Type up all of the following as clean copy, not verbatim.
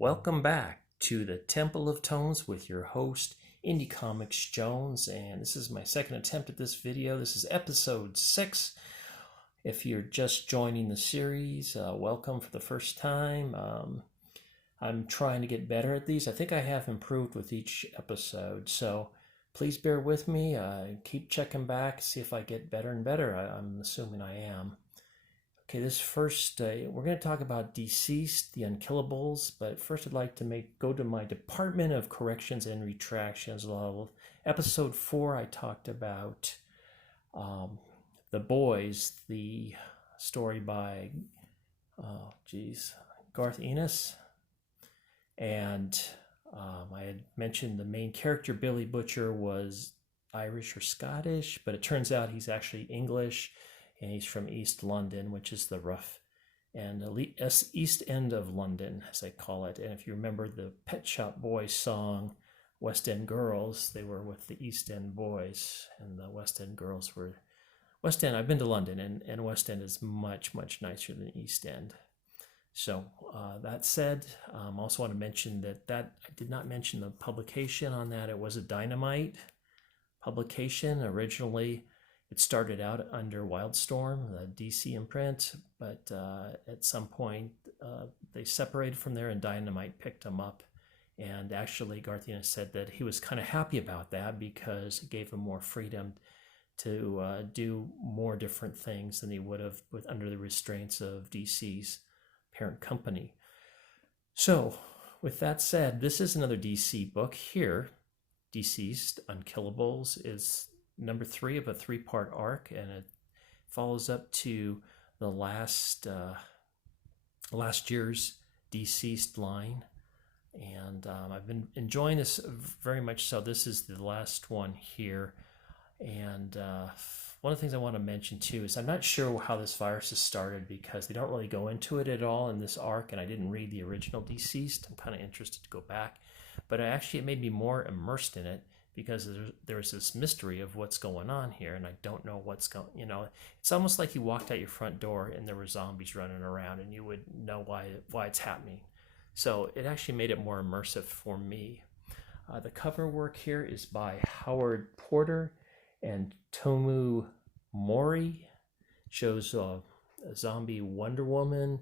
Welcome back to the Temple of Tones with your host, Indie Comics Jones, and this is my second attempt at this video. This is episode 6. If you're just joining the series, welcome for the first time. I'm trying to get better at these. I think I have improved with each episode, so please bear with me. Keep checking back, see if I get better and better. I'm assuming I am. Okay, this first, we're going to talk about DCeased, the Unkillables, but first I'd like to go to my Department of Corrections and Retractions level. Episode 4, I talked about The Boys, the story by, Garth Ennis, and I had mentioned the main character, Billy Butcher, was Irish or Scottish, but it turns out he's actually English. And he's from East London, which is the rough and East End of London, as I call it. And if you remember the Pet Shop Boys song, West End Girls, they were with the East End Boys, and the West End Girls were West End. I've been to London, and West End is much, much nicer than East End. So that said, I also want to mention that I did not mention the publication on that. It was a Dynamite publication originally. It started out under Wildstorm, the DC imprint, but at some point they separated from there and Dynamite picked them up. And actually, Garth Ennis said that he was kind of happy about that because it gave him more freedom to do more different things than he would have under the restraints of DC's parent company. So, with that said, this is another DC book here. DCeased Unkillables is number 3 of a 3-part arc, and it follows up to the last year's DCeased line. And I've been enjoying this very much so. This is the last one here. And one of the things I want to mention too is I'm not sure how this virus has started because they don't really go into it at all in this arc, and I didn't read the original DCeased. I'm kind of interested to go back. But it made me more immersed in it, because there's this mystery of what's going on here, and I don't know what's going. It's almost like you walked out your front door and there were zombies running around, and you would know why it's happening. So it actually made it more immersive for me. The cover work here is by Howard Porter and Tomu Mori. Shows a zombie Wonder Woman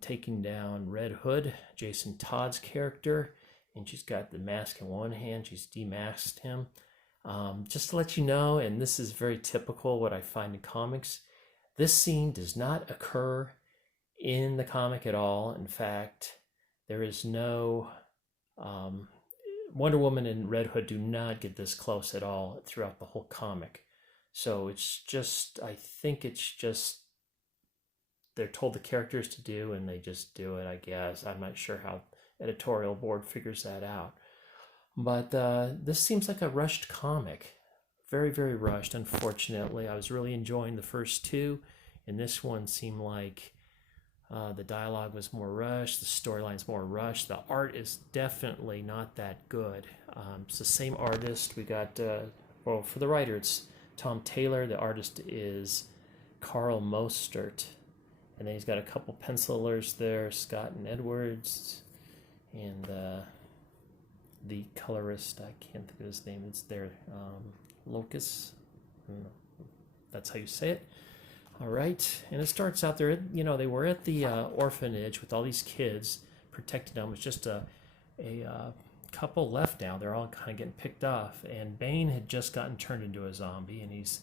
taking down Red Hood, Jason Todd's character. And she's got the mask in one hand. She's demasked him. Just to let you know, and this is very typical what I find in comics, this scene does not occur in the comic at all. In fact, there is no... Wonder Woman and Red Hood do not get this close at all throughout the whole comic. So I think it's just they're told the characters to do, and they just do it, I guess. I'm not sure how editorial board figures that out, but this seems like a rushed comic, very, very rushed. Unfortunately, I was really enjoying the first 2, and this one seemed like the dialogue was more rushed, the storyline's more rushed, the art is definitely not that good. It's the same artist. We got for the writer it's Tom Taylor, the artist is Carl Mostert, and then he's got a couple pencilers there, Scott and Edwards. And the colorist, I can't think of his name, it's there, Locus, I don't know, that's how you say it. All right, and it starts out there, they were at the orphanage with all these kids, protecting them. It's just a couple left now. They're all kind of getting picked off, and Bane had just gotten turned into a zombie, and he's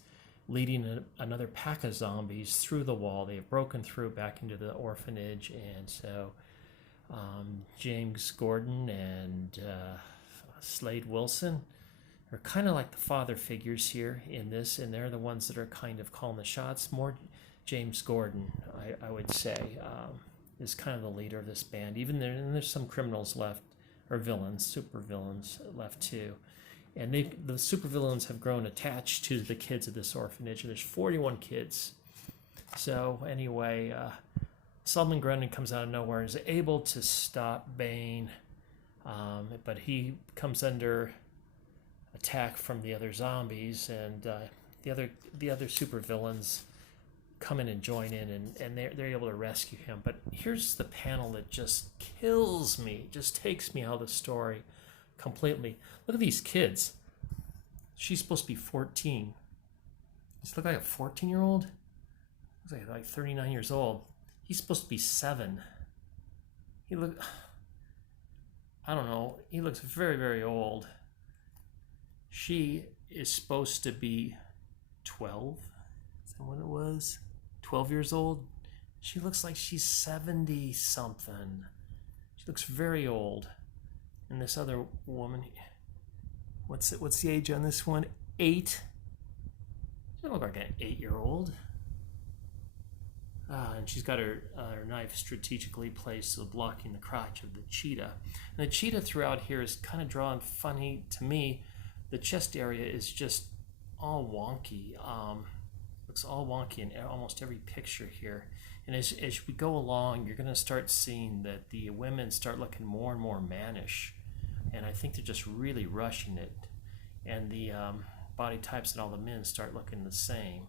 leading another pack of zombies through the wall. They have broken through back into the orphanage, and so James Gordon and Slade Wilson are kind of like the father figures here in this, and they're the ones that are kind of calling the shots. More James Gordon, I would say, is kind of the leader of this band. Even there's some criminals left, or villains, super villains left too. And the super villains have grown attached to the kids of this orphanage, and there's 41 kids. So anyway, Solomon Grundy comes out of nowhere and is able to stop Bane, but he comes under attack from the other zombies, and the other supervillains come in and join in, and they're able to rescue him. But here's the panel that just kills me, just takes me out of the story completely. Look at these kids. She's supposed to be 14. Does it look like a 14-year-old? Looks like 39 years old. He's supposed to be 7. I don't know, he looks very, very old. She is supposed to be 12. Is that what it was? 12 years old? She looks like she's 70 something. She looks very old. And this other woman, what's the age on this one? 8. She doesn't look like an 8-year-old. And she's got her knife strategically placed so blocking the crotch of the cheetah. And the cheetah throughout here is kind of drawn funny to me. The chest area is just all wonky. Looks all wonky in almost every picture here. And as we go along, you're going to start seeing that the women start looking more and more mannish. And I think they're just really rushing it. And the body types and all the men start looking the same.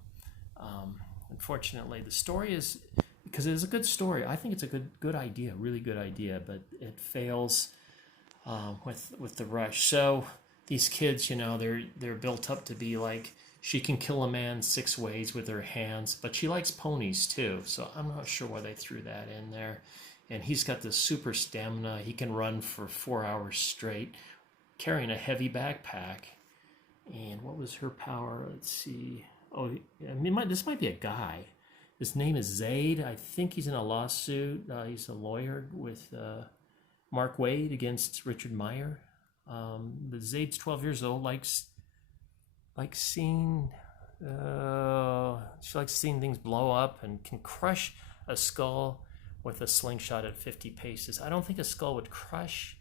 Unfortunately, the story is, because it is a good story, I think it's a good idea, really good idea, but it fails with the rush. So these kids, they're built up to be like, she can kill a man 6 ways with her hands, but she likes ponies too, so I'm not sure why they threw that in there. And he's got this super stamina. He can run for 4 hours straight, carrying a heavy backpack. And what was her power? Let's see. Oh, this might be a guy. His name is Zaid. I think he's in a lawsuit. He's a lawyer with Mark Wade against Richard Meyer. But Zaid's 12 years old. Likes seeing. She likes seeing things blow up and can crush a skull with a slingshot at 50 paces. I don't think a skull would crush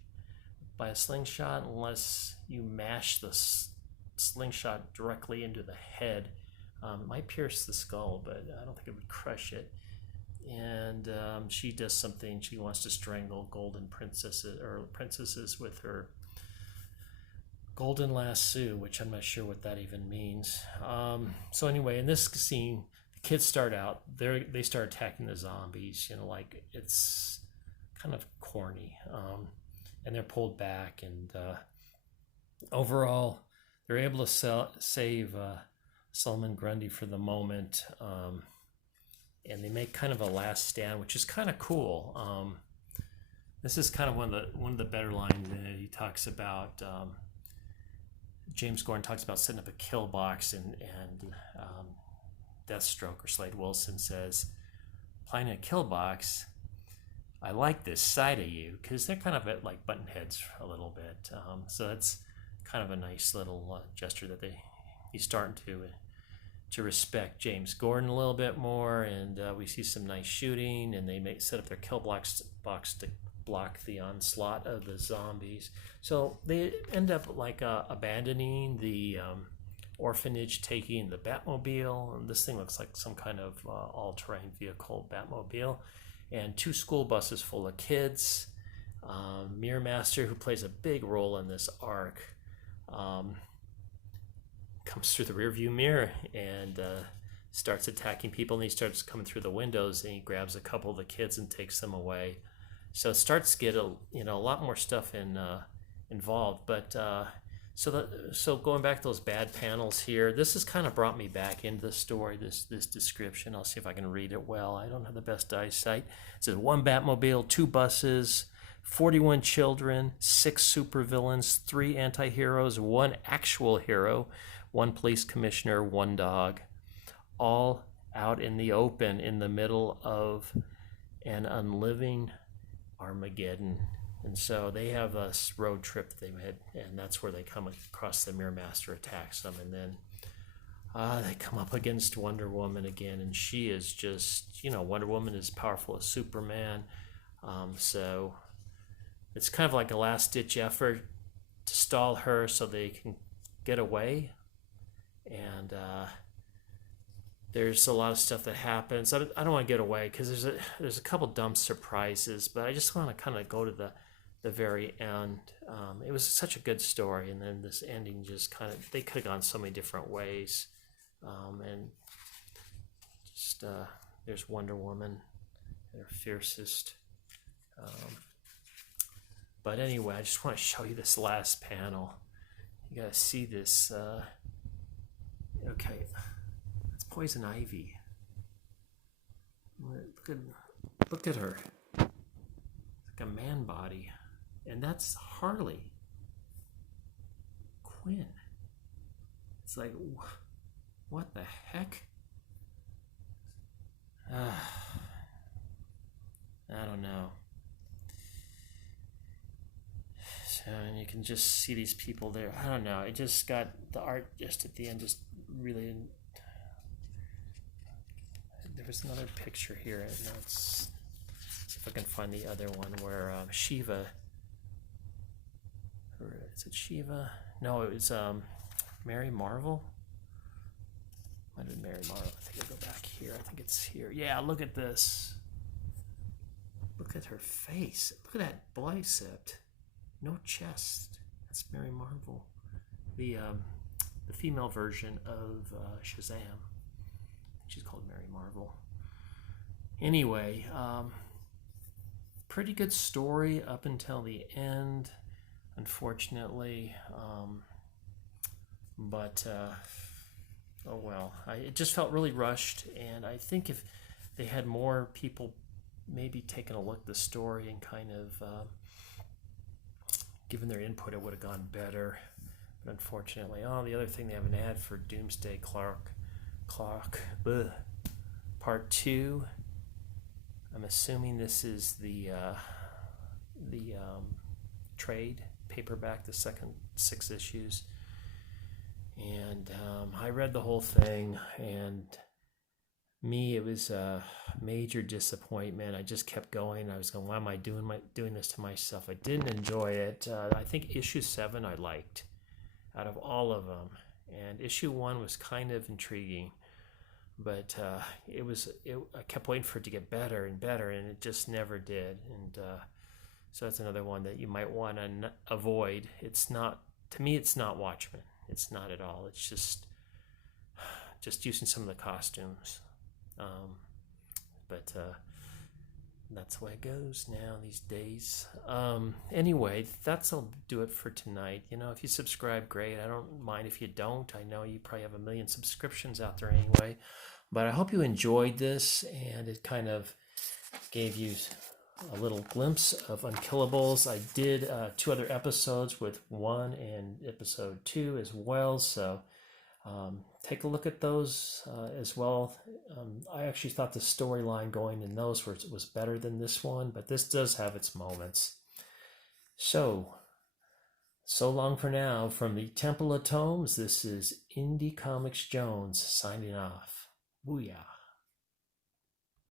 by a slingshot unless you mash the slingshot directly into the head. It might pierce the skull, but I don't think it would crush it. And she does something. She wants to strangle golden princesses with her golden lasso, which I'm not sure what that even means. So anyway, in this scene, the kids start out. They start attacking the zombies. Like it's kind of corny, and they're pulled back. And overall, they're able to save Solomon Grundy for the moment, and they make kind of a last stand, which is kind of cool. This is kind of one of the better lines in it. He talks about James Gordon talks about setting up a kill box, and Deathstroke or Slade Wilson says, "Planning a kill box. I like this side of you," because they're kind of like button heads a little bit. So that's kind of a nice little gesture that he's starting to respect James Gordon a little bit more, and we see some nice shooting, and they set up their kill box to block the onslaught of the zombies. So they end up like abandoning the orphanage, taking the Batmobile, and this thing looks like some kind of all-terrain vehicle Batmobile, and 2 school buses full of kids. Mirror Master, who plays a big role in this arc, comes through the rearview mirror and starts attacking people, and he starts coming through the windows, and he grabs a couple of the kids and takes them away. So it starts to get a lot more stuff involved. But so going back to those bad panels here, this has kind of brought me back into the story. This description, I'll see if I can read it well. I don't have the best eyesight. It says 1 Batmobile, 2 buses, 41 children, 6 supervillains, 3 anti-heroes, 1 actual hero, 1 police commissioner, 1 dog, all out in the open in the middle of an unliving Armageddon. And so they have a road trip that they made, and that's where they come across the Mirror Master, attacks them, and then they come up against Wonder Woman again, and she is just, Wonder Woman is powerful as Superman. So it's kind of like a last-ditch effort to stall her so they can get away. And there's a lot of stuff that happens. I don't want to get away because there's a couple dumb surprises, but I just want to kind of go to the very end. It was such a good story, and then this ending just kind of, they could have gone so many different ways, and Just there's Wonder Woman at her fiercest. But anyway, I just want to show you this last panel. You gotta see this. Okay, that's Poison Ivy. Look at her. It's like a man body, and that's Harley Quinn. It's like, what the heck? I don't know. So, and you can just see these people there. I don't know. It just got the art just at the end. Just really. There was another picture here. No, let's see if I can find the other one where Shiva. Or is it Shiva? No, it was Mary Marvel. Might have been Mary Marvel. I think I'll go back here. I think it's here. Yeah, look at this. Look at her face. Look at that bicep. No chest. That's Mary Marvel. The female version of Shazam. She's called Mary Marvel. Anyway, pretty good story up until the end, unfortunately. But oh well. It just felt really rushed, and I think if they had more people maybe taking a look at the story and kind of given their input, it would have gone better. But unfortunately, the other thing, they have an ad for Doomsday Clock Part 2. I'm assuming this is the trade paperback, the second 6 issues. And I read the whole thing, and it was a major disappointment. I just kept going. I was going, why am I doing this to myself? I didn't enjoy it. I think issue 7 I liked out of all of them, and issue 1 was kind of intriguing, but I kept waiting for it to get better and better, and it just never did. And so that's another one that you might want to avoid. It's not, to me, it's not Watchmen. It's not at all. It's just using some of the costumes. But that's the way it goes now these days. Anyway, that'll do it for tonight. If you subscribe, great. I don't mind if you don't. I know you probably have a million subscriptions out there anyway. But I hope you enjoyed this, and it kind of gave you a little glimpse of Unkillables. I did 2 other episodes with 1 and episode 2 as well, so take a look at those as well. I actually thought the storyline going in those was better than this one, but this does have its moments. So long for now. From the Temple of Tomes, this is Indie Comics Jones signing off. Booyah.